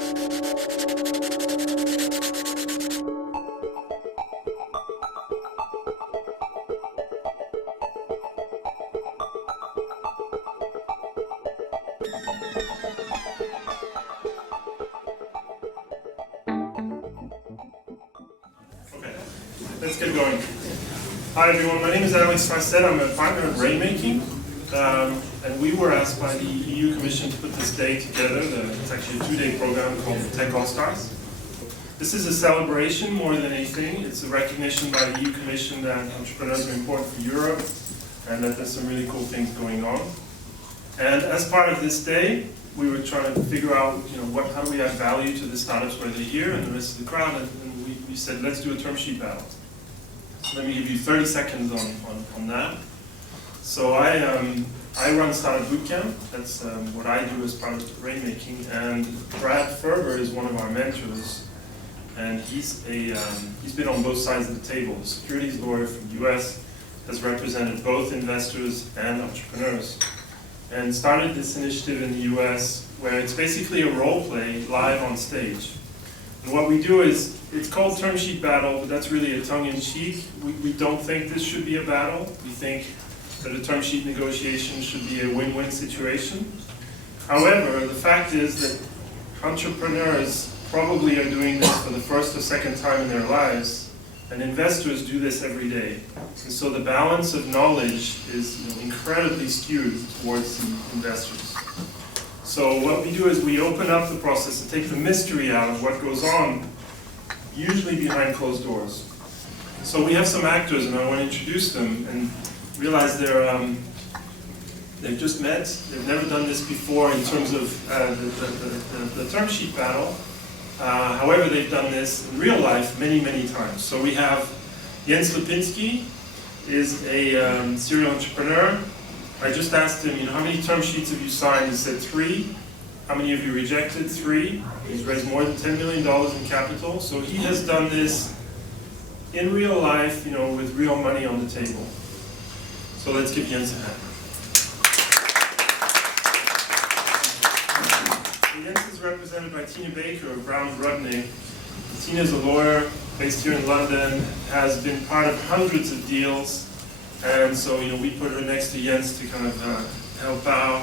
Let's get going. Hi everyone, my name is Alex. I'm a partner at Rainmaking, and we were asked by the EU Commission to put this day together. It's actually a two-day program called the Tech All-Stars. This is a celebration more than anything. It's a recognition by the EU Commission that entrepreneurs are important for Europe and that there's some really cool things going on. And as part of this day, we were trying to figure out, how do we add value to the startups where they're here and the rest of the crowd, and we said, let's do a term sheet battle. So let me give you 30 seconds on that. So I run Startup Bootcamp. That's what I do as part of Rainmaking. And Brad Ferber is one of our mentors. And he's been on both sides of the table. The securities lawyer from the US has represented both investors and entrepreneurs. And started this initiative in the US where it's basically a role play live on stage. And what we do is, it's called Term Sheet Battle, but that's really a tongue-in-cheek. We don't think this should be a battle. We think that a term sheet negotiation should be a win-win situation. However, the fact is that entrepreneurs probably are doing this for the first or second time in their lives, and investors do this every day. And so the balance of knowledge is incredibly skewed towards the investors. So what we do is we open up the process and take the mystery out of what goes on, usually behind closed doors. So we have some actors, and I want to introduce them and realize they've just met. They've never done this before in terms of the term sheet battle. However, they've done this in real life many, many times. So we have Jens Lipinski, is a serial entrepreneur. I just asked him, how many term sheets have you signed? He said 3. How many of you rejected? 3. He's raised more than $10 million in capital. So he has done this in real life, with real money on the table. So let's give Jens a hand. So Jens is represented by Tina Baker of Brown Rudnick. Tina is a lawyer based here in London, has been part of hundreds of deals. And so, we put her next to Jens to kind of help out.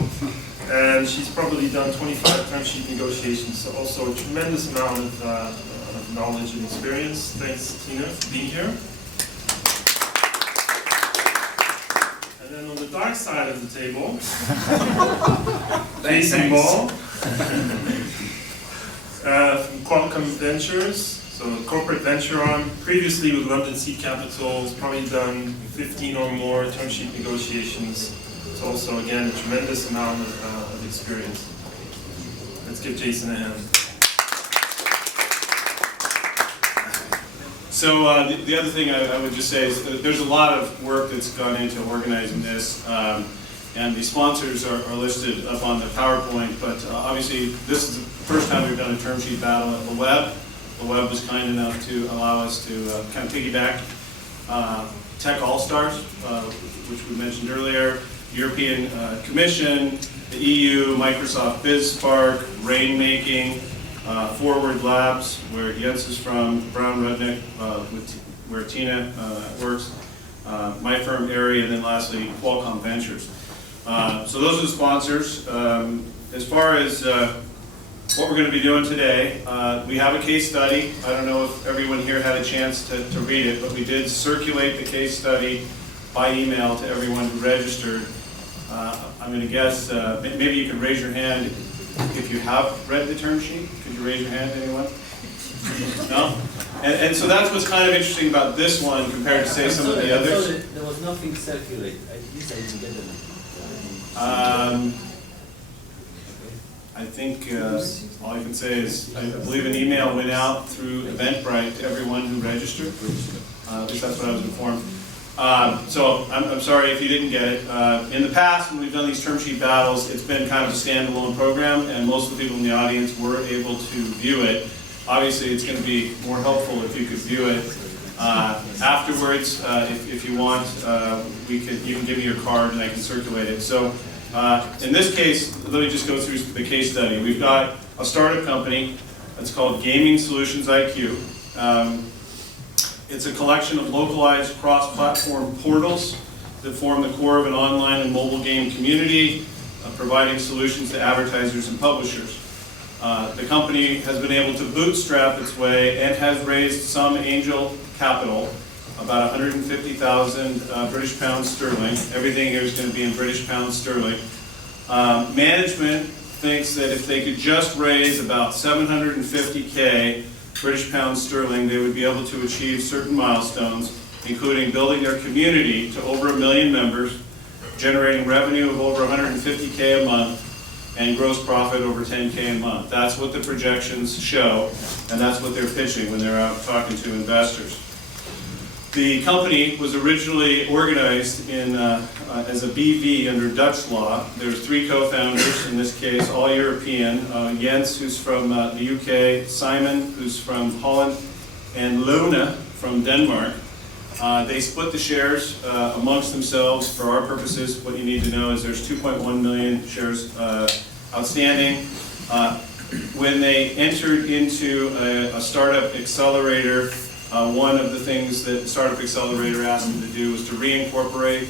And she's probably done 25 term sheet negotiations, so also a tremendous amount of knowledge and experience. Thanks, Tina, for being here. And then on the dark side of the table, Jason Ball from Qualcomm Ventures, so a corporate venture arm, previously with London Seed Capital, has probably done 15 or more term sheet negotiations. It's also, again, a tremendous amount of experience. Let's give Jason a hand. So the other thing I would just say is that there's a lot of work that's gone into organizing this, and the sponsors are listed up on the PowerPoint, but obviously this is the first time we've done a term sheet battle at the web. The web was kind enough to allow us to kind of piggyback Tech All-Stars, which we mentioned earlier, European Commission, the EU, Microsoft BizSpark, Rainmaking, Forward Labs, where Jens is from, Brown Rudnick, where Tina works, my firm, Area, and then lastly, Qualcomm Ventures. So those are the sponsors. As far as what we're going to be doing today, we have a case study. I don't know if everyone here had a chance to read it, but we did circulate the case study by email to everyone who registered. I'm going to guess, maybe you can raise your hand if you have read the term sheet. Could you raise your hand, anyone? No? And so that's what's kind of interesting about this one compared to, say, some of the others. There was nothing circulated. At least I didn't get them. I think all I can say is I believe an email went out through Eventbrite to everyone who registered. At least that's what I was informed. So I'm sorry if you didn't get it. In the past, when we've done these term sheet battles, it's been kind of a standalone program, and most of the people in the audience were able to view it. Obviously, it's going to be more helpful if you could view it afterwards. If you want, you can give me your card and I can circulate it. So in this case, let me just go through the case study. We've got a startup company. It's called Gaming Solutions IQ. It's a collection of localized cross-platform portals that form the core of an online and mobile game community, providing solutions to advertisers and publishers. The company has been able to bootstrap its way and has raised some angel capital, about 150,000 British pounds sterling. Everything here is going to be in British pounds sterling. Management thinks that if they could just raise about 750K British pounds sterling, they would be able to achieve certain milestones, including building their community to over 1 million members, generating revenue of over 150K a month, and gross profit over 10K a month. That's what the projections show, and that's what they're pitching when they're out talking to investors. The company was originally organized as a BV under Dutch law. There's 3 co-founders, in this case, all European. Jens, who's from the UK, Simon, who's from Holland, and Luna from Denmark. They split the shares amongst themselves. For our purposes, what you need to know is there's 2.1 million shares outstanding. When they entered into a startup accelerator, one of the things that the Startup Accelerator asked them to do was to reincorporate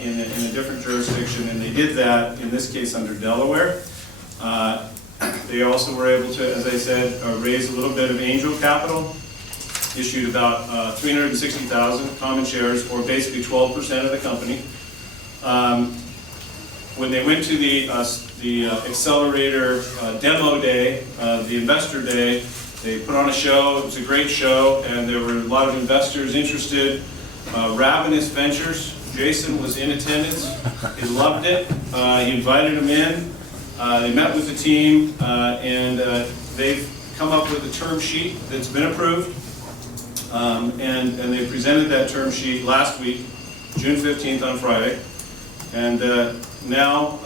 in a different jurisdiction, and they did that, in this case, under Delaware. They also were able to, as I said, raise a little bit of angel capital, issued about 360,000 common shares, or basically 12% of the company. When they went to the accelerator demo day, the investor day, they put on a show. It was a great show, and there were a lot of investors interested. Ravenous Ventures, Jason was in attendance. He loved it. He invited him in. They met with the team, and they've come up with a term sheet that's been approved. And they presented that term sheet last week, June 15th on Friday. And now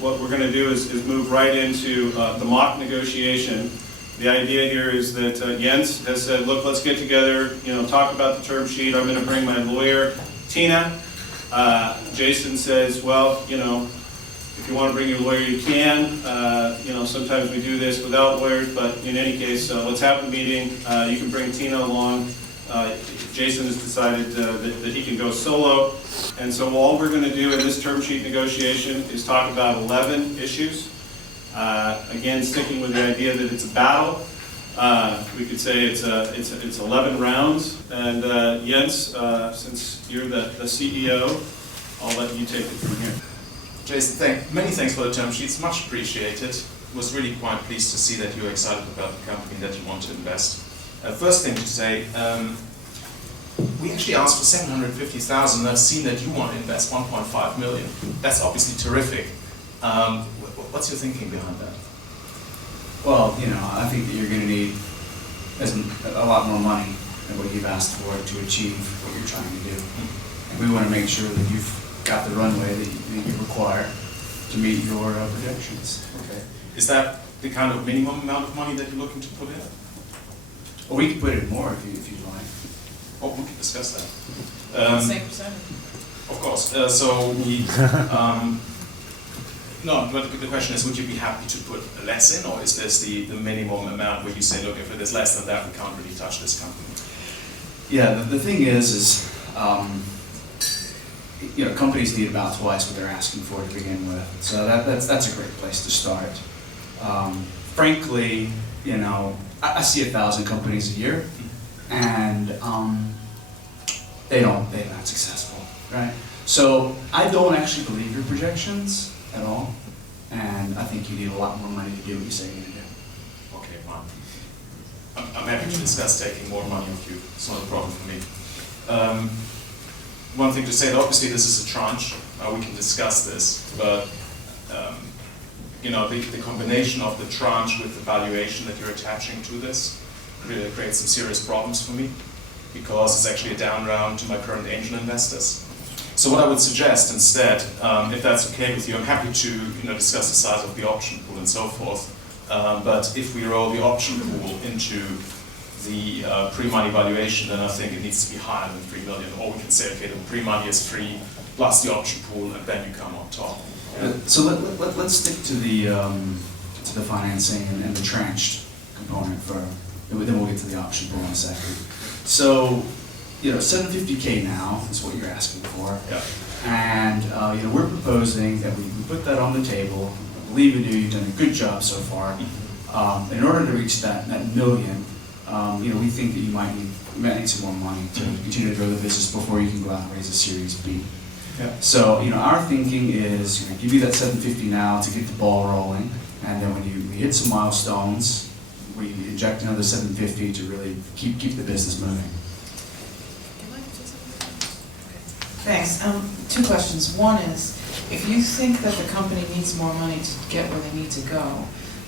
what we're going to do is move right into the mock negotiation. The idea here is that Jens has said, look, let's get together, talk about the term sheet. I'm going to bring my lawyer, Tina. Jason says, well, if you want to bring your lawyer, you can. Sometimes we do this without lawyers, but in any case, let's have the meeting. You can bring Tina along. Jason has decided that he can go solo. And so all we're going to do in this term sheet negotiation is talk about 11 issues. Again, sticking with the idea that it's a battle. We could say it's 11 rounds. And Jens, since you're the CEO, I'll let you take it from here. Jason, many thanks for the term sheets, much appreciated. Was really quite pleased to see that you're excited about the company, that you want to invest. First thing to say, we actually asked for 750,000. I've seen that you want to invest 1.5 million. That's obviously terrific. What's your thinking behind that? Well, I think that you're going to need a lot more money than what you've asked for to achieve what you're trying to do. And we want to make sure that you've got the runway that you require to meet your projections. Okay. Is that the kind of minimum amount of money that you're looking to put in? Well, we can put in more if you'd like. Oh, we can discuss that. Same percentage. Of course. No, but the question is, would you be happy to put less in, or is this the minimum amount where you say, look, if it is less than that, we can't really touch this company? Yeah, the thing is companies need about twice what they're asking for to begin with. So that's a great place to start. Frankly, I see 1,000 companies a year, and they're not successful, right? So I don't actually believe your projections at all, and I think you need a lot more money to do what you say you're going to do. Okay, fine. I'm happy to discuss taking more money off you. It's not a problem for me. One thing to say, that obviously this is a tranche. We can discuss this, but the combination of the tranche with the valuation that you're attaching to this really creates some serious problems for me, because it's actually a down round to my current angel investors. So what I would suggest instead, if that's okay with you, I'm happy to discuss the size of the option pool and so forth. But if we roll the option pool into the pre-money valuation, then I think it needs to be higher than 3 million. Or we can say, okay, the pre-money is 3 plus the option pool, and then you come on top. So let's stick to the the financing and the tranched component for, then we'll get to the option pool in a second. So, you know, $750K now is what you're asking for. Yeah. And, you know, we're proposing that we put that on the table. I believe in you, you've done a good job so far. In order to reach that million, you know, we think that you might need some more money to continue to grow the business before you can go out and raise a Series B. Yeah. So, you know, our thinking is, you know, give you that 750 now to get the ball rolling, and then when we hit some milestones, we inject another 750 to really keep the business moving. Thanks. Two questions. One is, if you think that the company needs more money to get where they need to go,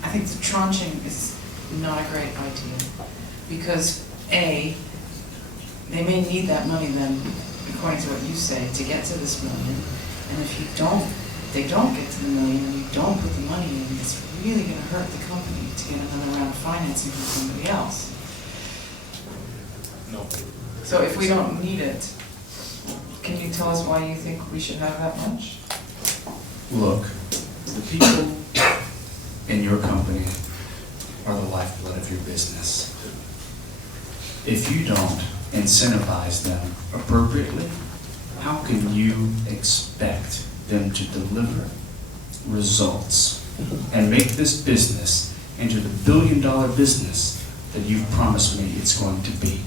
I think the tranching is not a great idea. Because A, they may need that money then, according to what you say, to get to this million. And if they don't get to the million and you don't put the money in, it's really going to hurt the company to get another round of financing from somebody else. No. So if we don't need it, can you tell us why you think we should have that much? Look, the people in your company are the lifeblood of your business. If you don't incentivize them appropriately, how can you expect them to deliver results and make this business into the billion-dollar business that you've promised me it's going to be?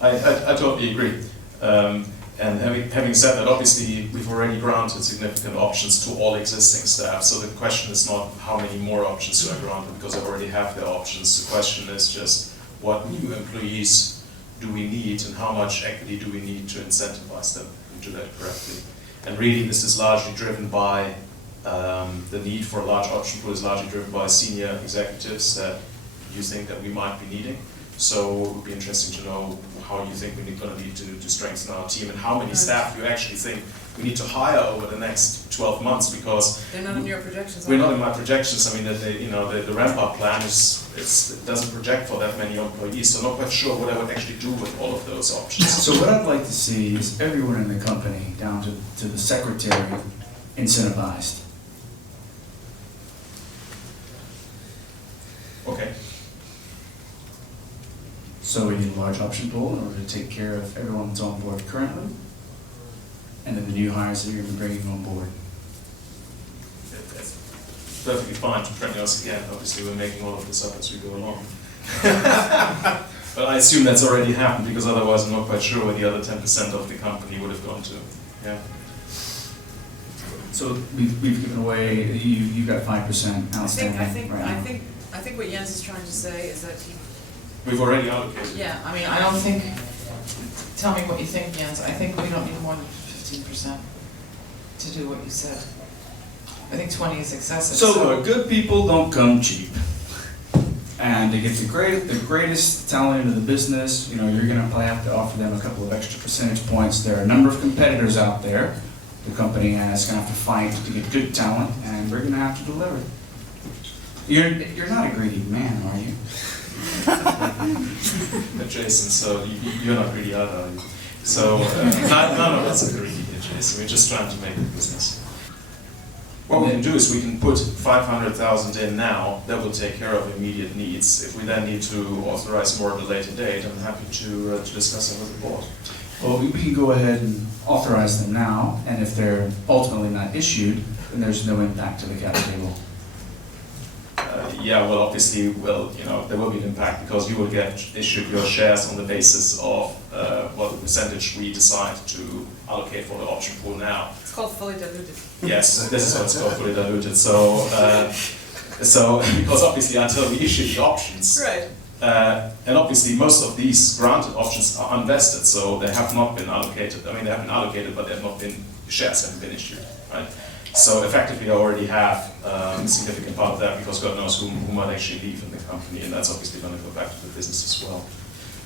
I totally agree. And having said that, obviously we've already granted significant options to all existing staff. So the question is not how many more options do I grant, because they already have their options. The question is just what new employees do we need and how much equity do we need to incentivize them to do that correctly. And really this is largely driven by the need for a large option pool is largely driven by senior executives that you think that we might be needing. So it would be interesting to know how you think we're going to need to strengthen our team and how many staff you actually think we need to hire over the next 12 months, because they're not in your projections. we're not in my projections. I mean, the ramp-up plan it doesn't project for that many employees, so I'm not quite sure what I would actually do with all of those options. So what I'd like to see is everyone in the company, down to the secretary, incentivized. Okay. So we need a large option pool in order to take care of everyone that's on board currently, and then the new hires that you're going to be bringing on board. That's perfectly fine to train us again. Obviously, we're making all of this up as we go along. But I assume that's already happened, because otherwise I'm not quite sure where the other 10% of the company would have gone to. Yeah. So we've given away, you got 5% outstanding right now. I think what Jens is trying to say is that We've already allocated. yeah, I mean, I don't think, tell me what you think, Jens. I think we don't need more than 15% to do what you said. I think 20 is excessive. So good people don't come cheap. And to get the greatest talent into the business, you know, you're going to probably have to offer them a couple of extra percentage points. There are a number of competitors out there. The company is going to have to fight to get good talent, and we're going to have to deliver. You're not a greedy man, are you? But Jason, so you're not greedy either, are you? So none of us are greedy here, Jason. We're just trying to make a business. What we can do is we can put 500,000 in now. That will take care of immediate needs. If we then need to authorize more at a later date, I'm happy to discuss it with the board. Well, we can go ahead and authorize them now, and if they're ultimately not issued, then there's no impact to the cap table. Yeah, well, obviously, there will be an impact, because you will get issued your shares on the basis of what percentage we decide to allocate for the option pool now. it's called fully diluted. Yes, this is what it's called, fully diluted. So because obviously until we issue the options, Right. and obviously most of these granted options are unvested, so they have not been allocated. I mean, they have been allocated, but they have not been, shares haven't been issued, right? So effectively, I already have a significant part of that, because God knows who might actually leave in the company, and that's obviously going to go back to the business as well.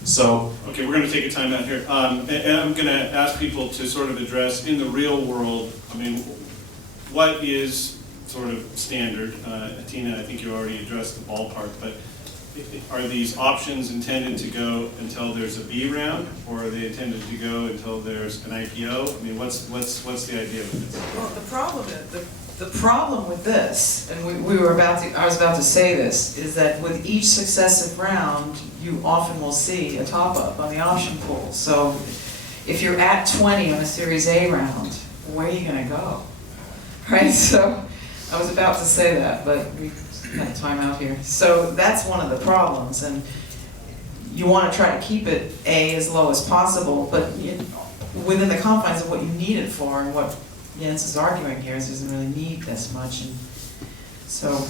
So, Okay, we're going to take a time out here. And I'm going to ask people to sort of address, in the real world, I mean, what is sort of standard? Tina, I think you already addressed the ballpark, but are these options intended to go until there's a B round, or are they intended to go until there's an IPO? I mean, what's the idea of it? Well, the problem is, The problem with this, and I was about to say this, is that with each successive round, you often will see a top-up on the option pool. So if you're at 20 on a Series A round, where are you gonna go? Right, so I was about to say that, but we had time out here. So that's one of the problems, and you wanna try to keep it A as low as possible, but within the confines of what you need it for, and what Jens is arguing here is doesn't really need this much, and so.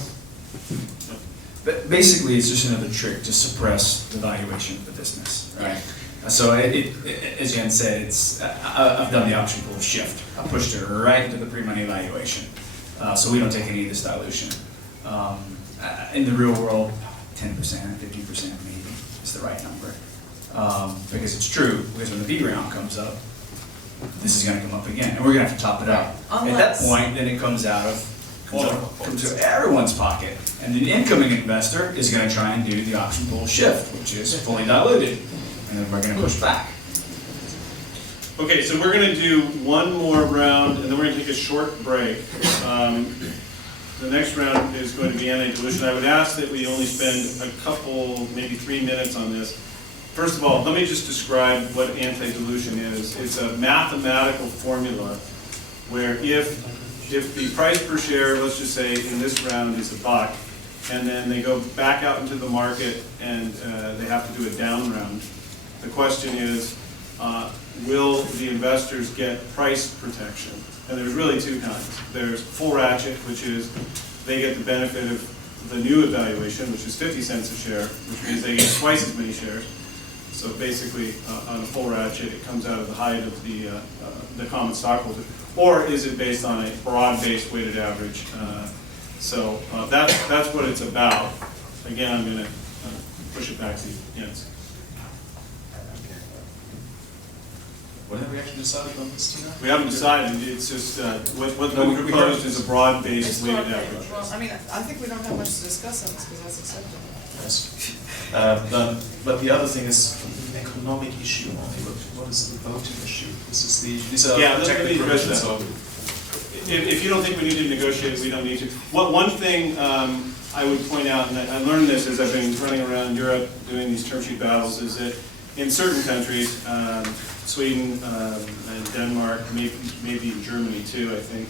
But basically, it's just another trick to suppress the valuation of the business, right? So as Jen said, I've done the option pool shift. I pushed it right into the pre-money valuation. So we don't take any of this dilution. In the real world, 10%, 50% maybe is the right number. Because it's true, because when the B round comes up, this is gonna come up again, and we're gonna have to top it up. At that point, then it comes to everyone's pocket. And the incoming investor is gonna try and do the option pool shift, which is fully diluted. And then we're gonna push back. Okay, so we're gonna do one more round, and then we're gonna take a short break. The next round is going to be anti-dilution. I would ask that we only spend a couple, maybe 3 minutes on this. First of all, let me just describe what anti-dilution is. It's a mathematical formula where if the price per share, let's just say in this round is $1, and then they go back out into the market and they have to do a down round, the question is, will the investors get price protection? And there's really two kinds. There's full ratchet, which is they get the benefit of the new evaluation, which is 50 cents a share, which means they get twice as many shares. So basically, on a full ratchet, it comes out of the height of the common stockholder. Or is it based on a broad-based weighted average? So that's what it's about. Again, I'm going to push it back to you, Jens. What have we actually decided on this, Tina? We haven't decided. It's just what's been proposed is a broad-based weighted average. Well, I mean, I think we don't have much to discuss on this because that's acceptable. Yes. But the other thing is an economic issue. What is the voting issue? These are technical provisions. So if you don't think we need to negotiate, we don't need to. One thing I would point out, and I learned this as I've been running around Europe doing these term sheet battles, is that in certain countries, Sweden and Denmark, maybe Germany too, I think,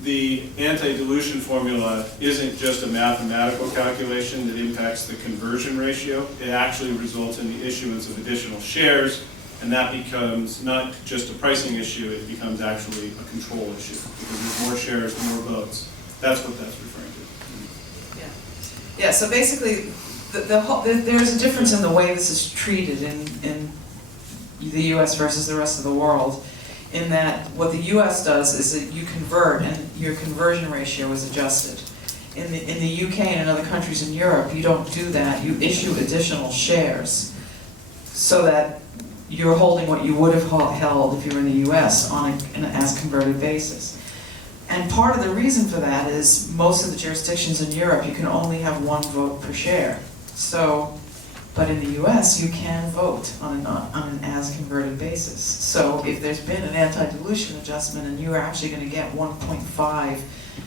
the anti-dilution formula isn't just a mathematical calculation that impacts the conversion ratio. It actually results in the issuance of additional shares, and that becomes not just a pricing issue, it becomes actually a control issue, because there's more shares, more votes. That's what that's referring to. Yeah, so basically, there's a difference in the way this is treated in the US versus the rest of the world, in that what the US does is that you convert and your conversion ratio is adjusted. In the UK and in other countries in Europe, you don't do that. You issue additional shares so that you're holding what you would have held if you were in the US on an as converted basis. And part of the reason for that is most of the jurisdictions in Europe, you can only have 1 vote per share. So, but in the US, you can vote on an as converted basis. So if there's been an anti-dilution adjustment and you are actually going to get 1.5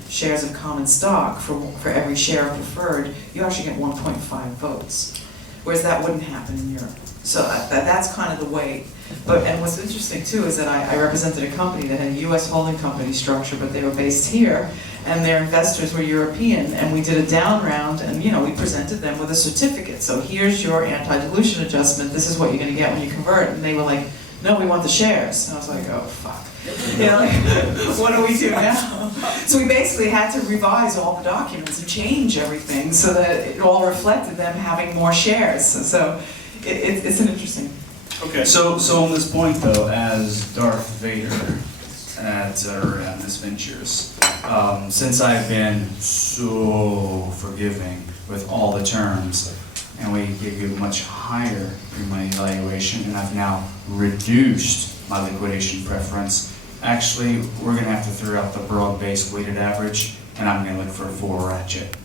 shares of common stock for every share of preferred, you actually get 1.5 votes. Whereas that wouldn't happen in Europe. So that's kind of the way. And what's interesting too is that I represented a company that had a US holding company structure, but they were based here, and their investors were European, and we did a down round, and we presented them with a certificate. So here's your anti-dilution adjustment, this is what you're gonna get when you convert. And they were like, no, we want the shares. And I was like, oh, fuck. What do we do now? So we basically had to revise all the documents and change everything so that it all reflected them having more shares. So it's an interesting. Okay. So on this point though, as Darth Vader at Misadventures, since I've been so forgiving with all the terms, and we give you a much higher pre-money valuation, and I've now reduced my liquidation preference, actually we're going to have to throw out the broad-based weighted average, and I'm going to look for a full ratchet.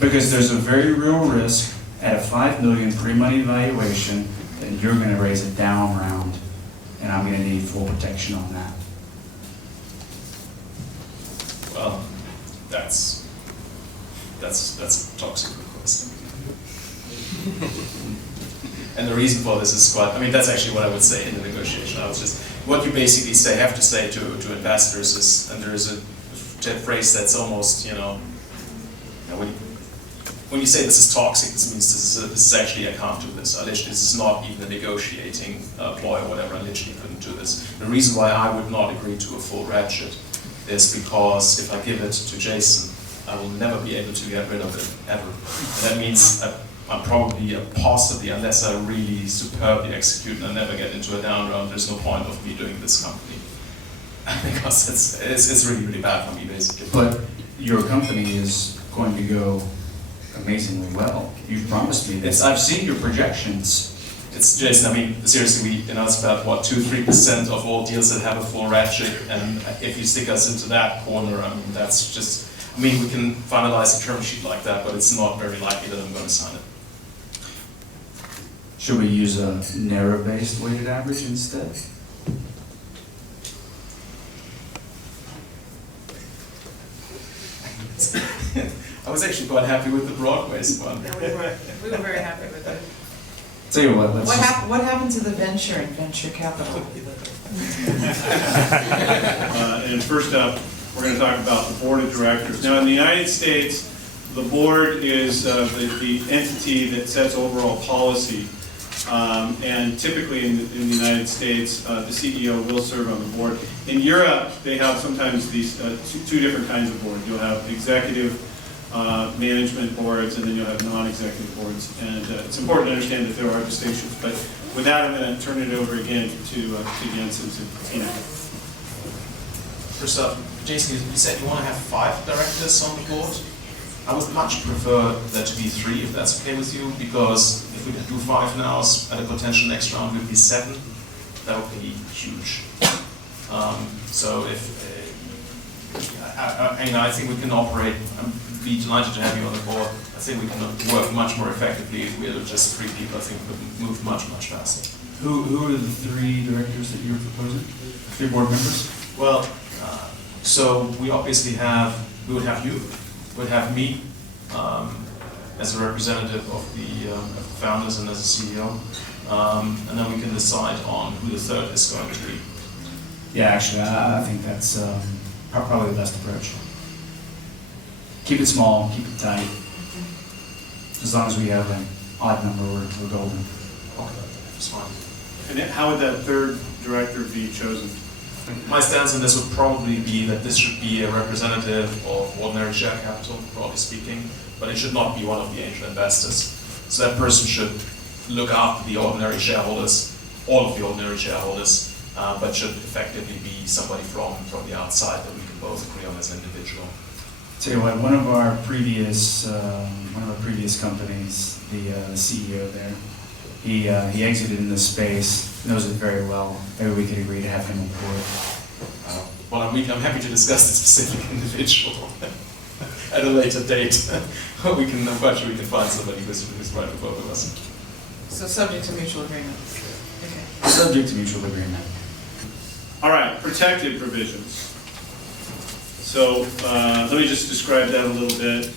Because there's a very real risk at a $5 million pre-money valuation that you're going to raise a down round and I'm gonna need full protection on that. Well, that's a toxic request. And the reason for this is quite, I mean, that's actually what I would say in the negotiation. I was just, what you basically have to say to investors is, and there is a phrase that's almost, when you say this is toxic, this means this is actually, I can't do this. I literally, this is not even a negotiating ploy or whatever, I literally couldn't do this. The reason why I would not agree to a full ratchet is because if I give it to Jason, I will never be able to get rid of it, ever. And that means I'm probably, possibly, unless I really superbly execute and I never get into a down round, there's no point of me doing this company. Because it's really, really bad for me, basically. But your company is going to go amazingly well. You've promised me this. I've seen your projections. It's Jason, I mean, seriously, it's about, what, 2-3% of all deals that have a full ratchet, and if you stick us into that corner, I mean, that's just, I mean, we can finalize a term sheet like that, but it's not very likely that I'm going to sign it. Should we use a narrow-based weighted average instead? I was actually quite happy with the broad-based one. No, we were very happy with it. Tell you what, let's What happened to the venture and venture capital? And first up, we're going to talk about the board of directors. Now, in the United States, the board is the entity that sets overall policy. And typically in the United States, the CEO will serve on the board. In Europe, they have sometimes these two different kinds of boards. You'll have executive management boards, and then you'll have non-executive boards. And it's important to understand that there are distinctions. But with that, I'm going to turn it over again to Jens and to Tina. First up, Jason, you said you want to have 5 directors on the board. I would much prefer that to be 3, if that's okay with you, because if we do 5 now, at a potential next round would be 7. That would be huge. So I think we can operate. I'd be delighted to have you on the board. I think we can work much more effectively if we had just 3 people. I think we could move much faster. Who are the 3 directors that you're proposing? 3 board members? Well, so we obviously we would have you, we would have me as a representative of the founders and as a CEO, and then we can decide on who the 3rd is going to be. Yeah, actually, I think that's probably the best approach. Keep it small, keep it tight. As long as we have an odd number, we're golden. Okay, that's fine. And how would that 3rd director be chosen? My stance on this would probably be that this should be a representative of ordinary share capital, broadly speaking, but it should not be one of the angel investors. So that person should look after the ordinary shareholders, all of the ordinary shareholders, but should effectively be somebody from the outside that we can both agree on as an individual. Tell you what, one of our previous companies, the CEO there, he exited in this space, knows it very well. Maybe we could agree to have him on board. Well, I'm happy to discuss the specific individual at a later date. I'm quite sure we can find somebody who's right for both of us. So subject to mutual agreement. Okay. Subject to mutual agreement. All right, protected provisions. So let me just describe that a little bit.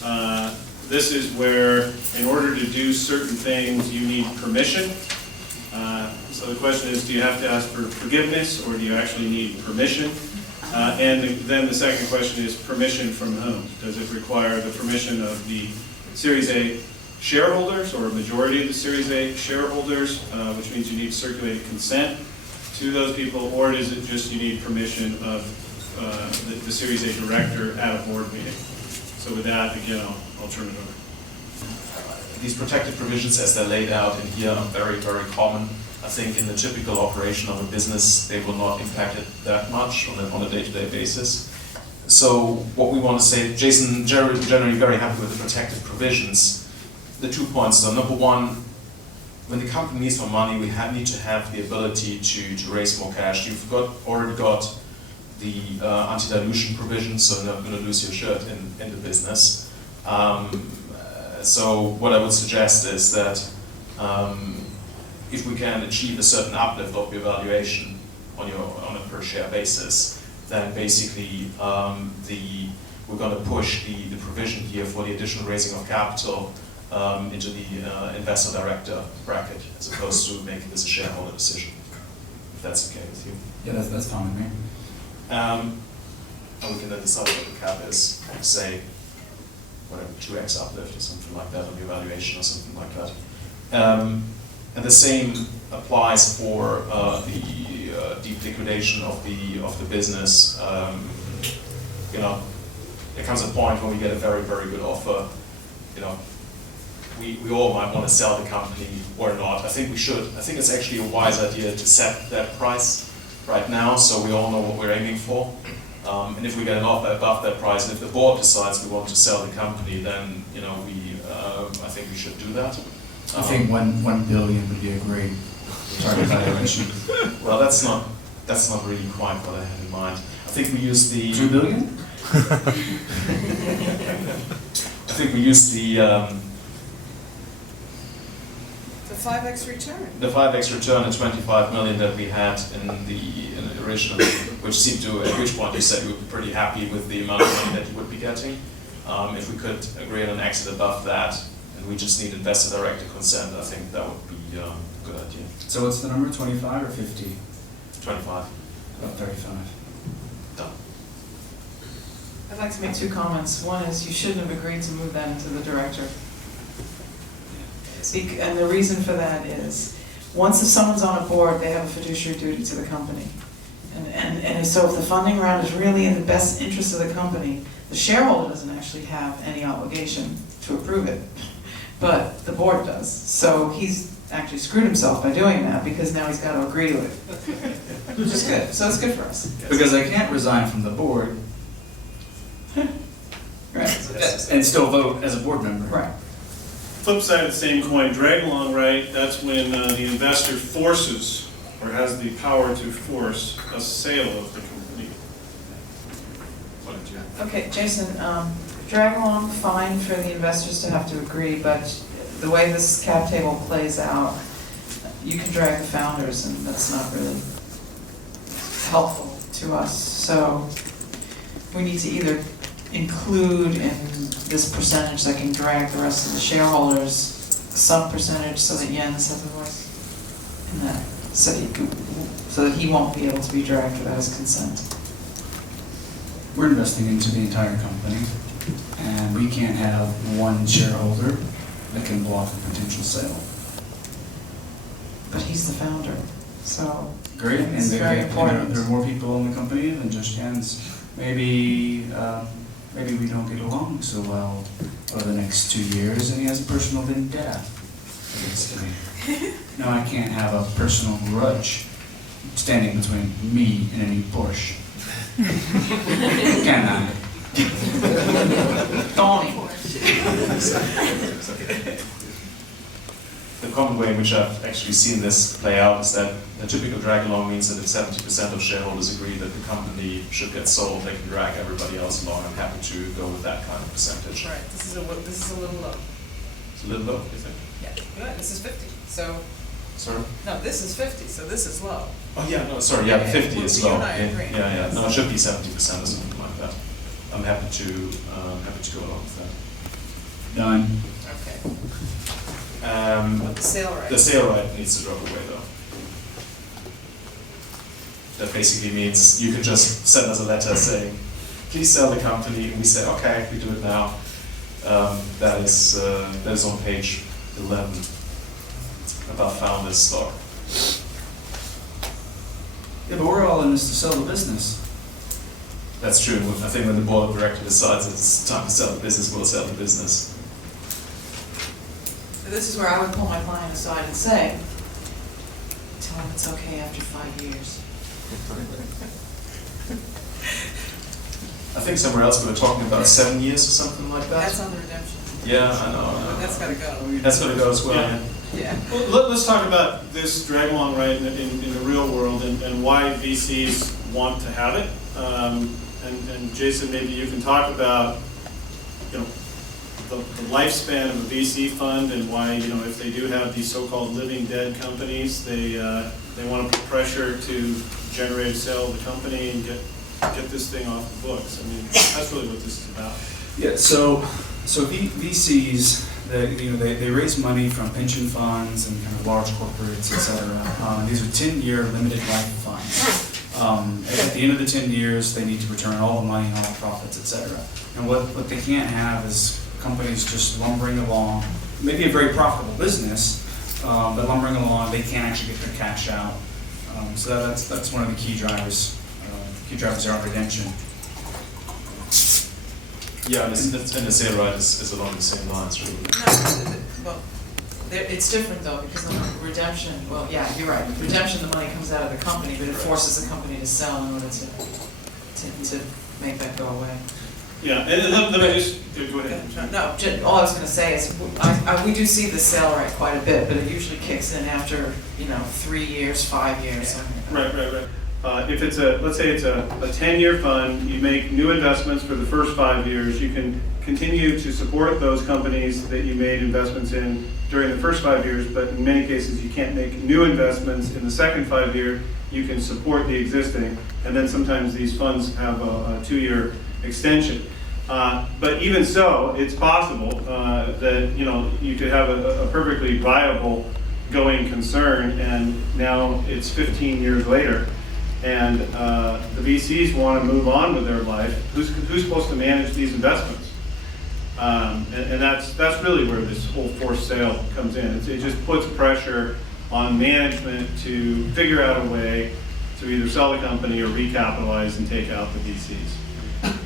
This is where, in order to do certain things, you need permission. So the question is, do you have to ask for forgiveness, or do you actually need permission? And then the second question is, permission from whom? Does it require the permission of the Series A shareholders, or a majority of the Series A shareholders, which means you need circulated consent to those people, or is it just you need permission of the Series A director at a board meeting? So with that, again, I'll turn it over. These protected provisions, as they're laid out in here, are very, very common. I think in the typical operation of a business, they will not impact it that much on a day-to-day basis. So what we want to say, Jason, generally very happy with the protected provisions. The 2 points are, number one, when the company needs more money, we need to have the ability to raise more cash. You've already got the anti-dilution provisions, so you're not going to lose your shirt in the business. So what I would suggest is that if we can achieve a certain uplift of your valuation, on a per share basis, then basically we're going to push the provision here for the additional raising of capital into the investor director bracket, as opposed to making this a shareholder decision, if that's okay with you. Yeah, that's fine with me. And we can then decide what the cap is, say, whatever, 2x uplift or something like that on the evaluation or something like that. And the same applies for the deep liquidation of the business. You know, there comes a point when we get a very, very good offer. You know, we all might want to sell the company or not. I think we should. I think it's actually a wise idea to set that price right now, so we all know what we're aiming for. And if we get an offer above that price, and if the board decides we want to sell the company, then I think we should do that. I think 1 billion would be a great target valuation. Well, that's not really quite what I had in mind. I think we use the 2 billion? I think we use the 5x return. the 5x return of 25 million that we had in the original, which seemed to, at which point you said you would be pretty happy with the amount of money that you would be getting. If we could agree on an exit above that, and we just need investor director consent, I think that would be a good idea. So what's the number, 25 or 50? 25. About 35. Done. I'd like to make 2 comments. One is you shouldn't have agreed to move that into the director. And the reason for that is, once if someone's on a board, they have a fiduciary duty to the company. And so if the funding round is really in the best interest of the company, the shareholder doesn't actually have any obligation to approve it, but the board does. So he's actually screwed himself by doing that, because now he's got to agree to it, which is good. So it's good for us. Because I can't resign from the board Right. and still vote as a board member. Right. Flip side of the same coin, drag along right, that's when the investor forces or has the power to force a sale of the company. What did you? Okay, Jason, drag along, fine for the investors to have to agree, but the way this cap table plays out, you can drag the founders, and that's not really helpful to us. So we need to either include in this percentage that can drag the rest of the shareholders some percentage so that Jens has a voice in that, so that he won't be able to be dragged without his consent. We're investing into the entire company, and we can't have one shareholder that can block a potential sale. But he's the founder, so Great, and it's very important. there are more people in the company than just Jens. Maybe we don't get along so well over the next 2 years, and he has a personal vendetta against me. No, I can't have a personal grudge standing between me and any Porsche. Can I? Donnie. The common way in which I've actually seen this play out is that a typical drag along means that if 70% of shareholders agree that the company should get sold, they can drag everybody else along. I'm happy to go with that kind of percentage. Right, this is a little low. It's a little low, you think? Yeah, this is 50, so, Sorry? no, this is 50, so this is low. Oh, yeah, no, sorry, yeah, the 50 is You low. and I Yeah, agree. yeah, no, it should be 70% or something like that. I'm happy to go along with that. Done. Okay. Um, The sale right. The sale right needs to drop away though. That basically means you can just send us a letter saying, please sell the company, and we say, okay, we do it now. That is on page 11, about founders stock. Yeah, but we're all in this to sell the business. That's true. I think when the board of directors decides it's time to sell the business, we'll sell the business. So this is where I would pull my client aside and say, tell him it's okay after 5 years. I think somewhere else we were talking about 7 years or something like that. That's on the redemption. Yeah, I know. That's gotta go. That's going to go as well. Yeah. Yeah. Yeah. Well, let's talk about this drag along right in the real world and why VCs want to have it. And Jason, maybe you can talk about, the lifespan of a VC fund and why, you know, if they do have these so-called living dead companies, they want to put pressure to generate a sale of the company and get this thing off the books. I mean, that's really what this is about. Yeah, so VCs, they raise money from pension funds and kind of large corporates, et cetera. These are 10-year limited life funds. At the end of the 10 years, they need to return all the money, all the profits, et cetera. And what they can't have is companies just lumbering along, maybe a very profitable business, but lumbering along, they can't actually get their cash out. So that's one of the key drivers. Key drivers are redemption. Yeah, and the sale right is along the same lines, really. No, well, it's different though, because on redemption, well, yeah, you're right. With redemption, the money comes out of the company, but it forces the company to sell in order to make that go away. Yeah, and let me just go ahead. No, all I was going to say is, we do see the sale right quite a bit, but it usually kicks in after, 3 years, 5 years. Right. If it's let's say it's a 10-year fund, you make new investments for the first 5 years, you can continue to support those companies that you made investments in during the first 5 years, but in many cases you can't make new investments in the second 5 year. You can support the existing, and then sometimes these funds have a 2-year extension. But even so, it's possible that you could have a perfectly viable going concern, and now it's 15 years later, and the VCs want to move on with their life. Who's supposed to manage these investments? And that's really where this whole forced sale comes in. It just puts pressure on management to figure out a way to either sell the company or recapitalize and take out the VCs.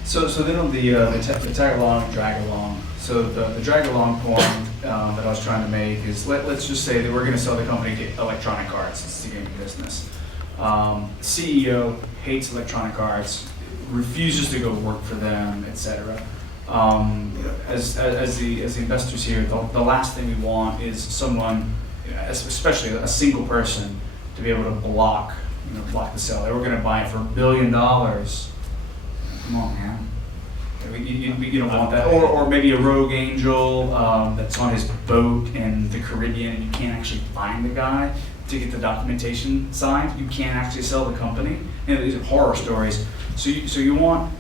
So then on the tag along and drag along. So the drag along point that I was trying to make is let's just say that we're going to sell the company electronic cards. It's the gaming business. CEO hates electronic cards, refuses to go work for them, etc. As the investors here, the last thing we want is someone, especially a single person, to be able to block the sale. They were going to buy it for $1 billion. Come on, man. You don't want that. Or maybe a rogue angel that's on his boat in the Caribbean and you can't actually find the guy to get the documentation signed. You can't actually sell the company. These are horror stories. So you want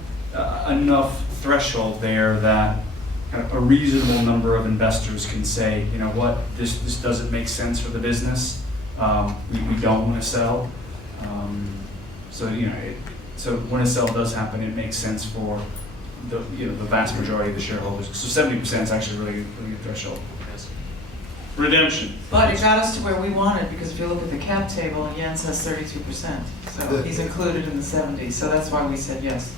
enough threshold there that kind of a reasonable number of investors can say, you know what, this doesn't make sense for the business. We don't want to sell. So when a sale does happen, it makes sense for the vast majority of the shareholders. So 70% is actually really good threshold. Redemption. But it got us to where we wanted, because if you look at the cap table, Jens has 32%. So he's included in the 70. So that's why we said yes.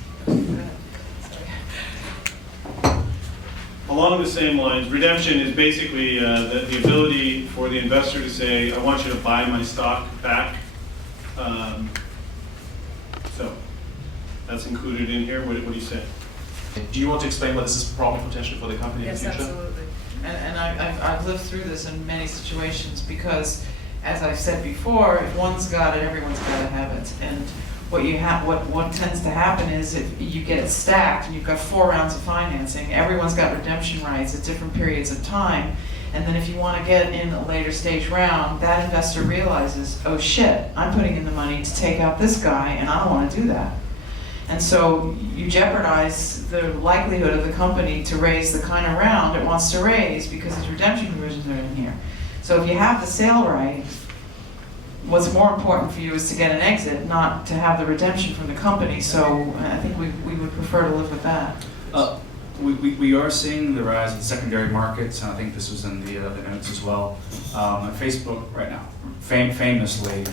Along the same lines, redemption is basically the ability for the investor to say, I want you to buy my stock back. So that's included in here. What do you say? Do you want to explain what this is profit potential for the company in the Yes, future? absolutely. And I've lived through this in many situations, because, as I've said before, if one's got it, everyone's got to have it. And what tends to happen is if you get it stacked and you've got 4 rounds of financing, everyone's got redemption rights at different periods of time. And then if you want to get in a later stage round, that investor realizes, oh shit, I'm putting in the money to take out this guy and I don't want to do that. And so you jeopardize the likelihood of the company to raise the kind of round it wants to raise, because its redemption provisions are in here. So if you have the sale right, what's more important for you is to get an exit, not to have the redemption from the company. So I think we would prefer to live with that. We are seeing the rise of secondary markets, and I think this was in the notes as well. On Facebook right now, famously,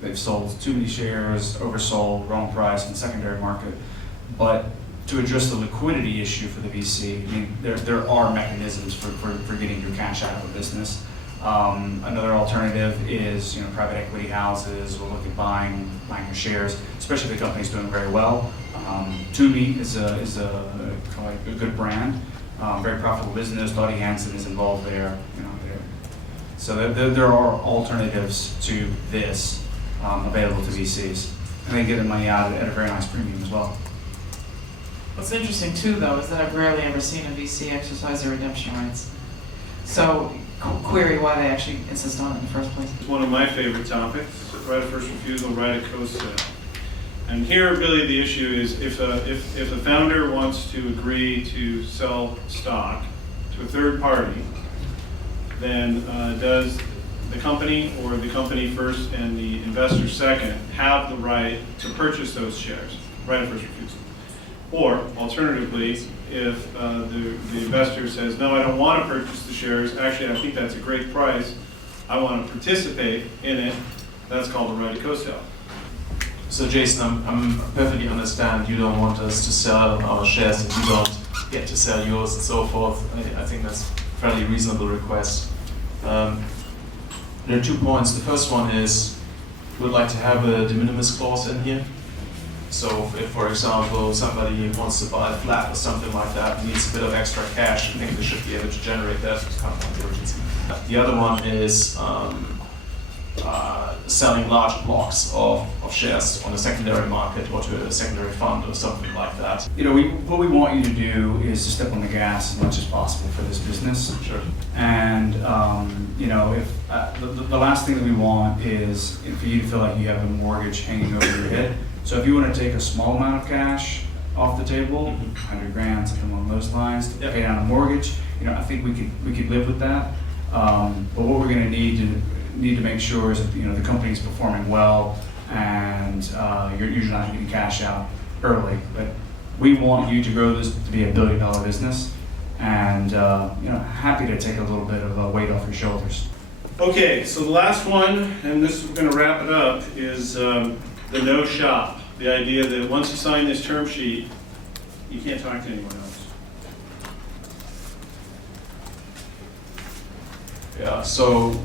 they've sold too many shares, oversold, wrong price in the secondary market. But to address the liquidity issue for the VC, I mean, there are mechanisms for getting your cash out of a business. Another alternative is private equity houses will look at buying your shares, especially if the company's doing very well. Tubi is a good brand, very profitable business. Dottie Hansen is involved there. So there are alternatives to this available to VCs, and they get the money out at a very nice premium as well. What's interesting too, though, is that I've rarely ever seen a VC exercise their redemption rights. So, query why they actually insist on it in the first place. It's one of my favorite topics, right of first refusal, right of co-sale. And here, really, the issue is if a founder wants to agree to sell stock to a third party, then does the company or the company first and the investor second have the right to purchase those shares, right of first refusal? Or, alternatively, if the investor says, no, I don't want to purchase the shares, actually I think that's a great price, I want to participate in it, that's called a right of co-sale. So Jason, I'm perfectly understand you don't want us to sell our shares and you don't get to sell yours and so forth. I think that's a fairly reasonable request. There are 2 points. The first one is we'd like to have a de minimis clause in here. So if, for example, somebody wants to buy a flat or something like that, needs a bit of extra cash, I think they should be able to generate that. It's kind of like the urgency. The other one is selling large blocks of shares on a secondary market or to a secondary fund or something like that. You know, what we want you to do is to step on the gas as much as possible for this business. Sure. And you know, if the last thing that we want is for you to feel like you have a mortgage hanging over your head. So if you want to take a small amount of cash off the table, 100 grand, something along those lines, to pay down a mortgage, you know, I think we could live with that. But what we're going to need to make sure is that, you know, the company's performing well and you're not getting cash out early. But we want you to grow this to be $1 billion business, and you know, happy to take a little bit of a weight off your shoulders. Okay, so the last one, and this we're going to wrap it up, is the no shop. The idea that once you sign this term sheet, you can't talk to anyone else. Yeah, so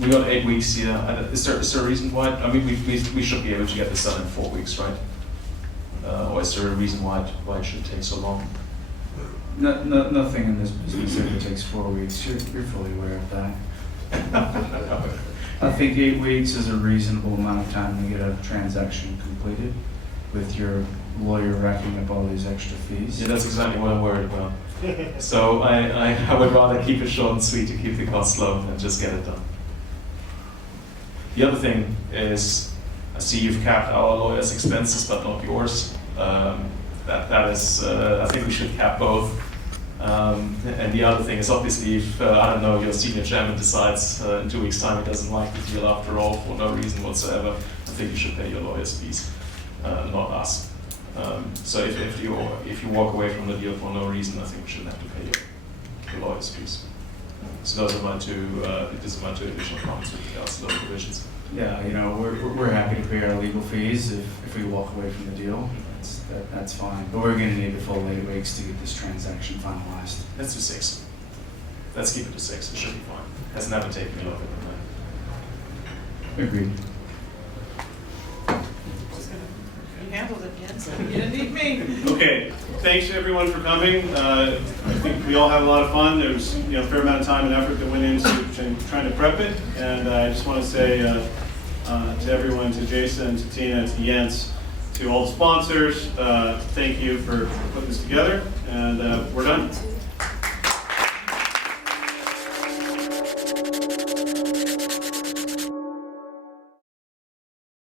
we got 8 weeks here. Is there a reason why? I mean, we should be able to get this done in 4 weeks, right? Or is there a reason why it should take so long? Nothing in this business ever takes 4 weeks. You're fully aware of that. I think 8 weeks is a reasonable amount of time to get a transaction completed with your lawyer racking up all these extra fees. Yeah, that's exactly what I'm worried about. So I would rather keep it short and sweet to keep the costs low and just get it done. The other thing is, I see you've capped our lawyers' expenses, but not yours. That is, I think we should cap both. And the other thing is, obviously, if, I don't know, your senior chairman decides in 2 weeks' time he doesn't like the deal after all for no reason whatsoever, I think you should pay your lawyers' fees, not us. So if you walk away from the deal for no reason, I think we shouldn't have to pay your lawyers' fees. So those are my two additional comments with regards to those provisions. Yeah, you know, we're happy to pay our legal fees if we walk away from the deal. That's fine. But we're going to need the full 8 weeks to get this transaction finalized. Let's do 6. Let's keep it to 6. It should be fine. Has never taken me longer than that. Agreed. You handled it, Jens. You didn't need me. Okay, thanks everyone for coming. I think we all had a lot of fun. There's a fair amount of time and effort that went into trying to prep it, and I just want to say to everyone, to Jason, to Tina, to Jens, to all the sponsors, thank you for putting this together, and we're done.